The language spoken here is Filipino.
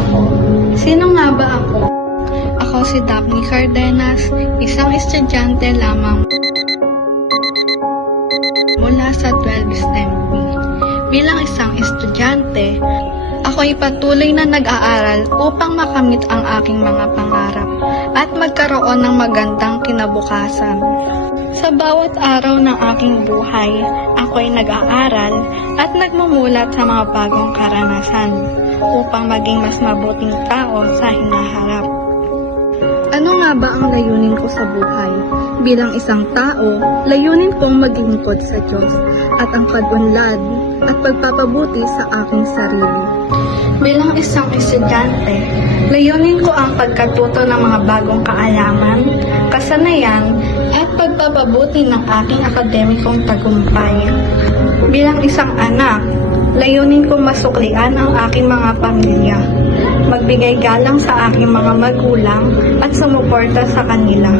ako? Sino nga ba ako? Ako si Daphne Cardenas, isang estudyante lamang mula sa 12 STEM. Bilang isang estudyante, ako'y patuloy na nag-aaral upang makamit ang aking mga pangarap at magkaroon ng magandang kinabukasan. Sa bawat araw ng aking buhay, ako'y nag-aaral at nagmumulat sa mga bagong karanasan upang maging mas mabuting tao sa hinaharap. Ano nga ba ang layunin ko sa buhay? Bilang isang tao, layunin kong maglingkod sa Diyos at ang pag-unlad at pagpapabuti sa aking sarili. Bilang isang estudyante, layunin ko ang pagkatuto ng mga bagong kaalaman, kasanayan, at pagpapabuti ng aking akademikong tagumpay. Bilang isang anak, layunin kong masuklian ang aking mga pamilya, magbigay galang sa aking mga magulang at sumuporta sa kanila.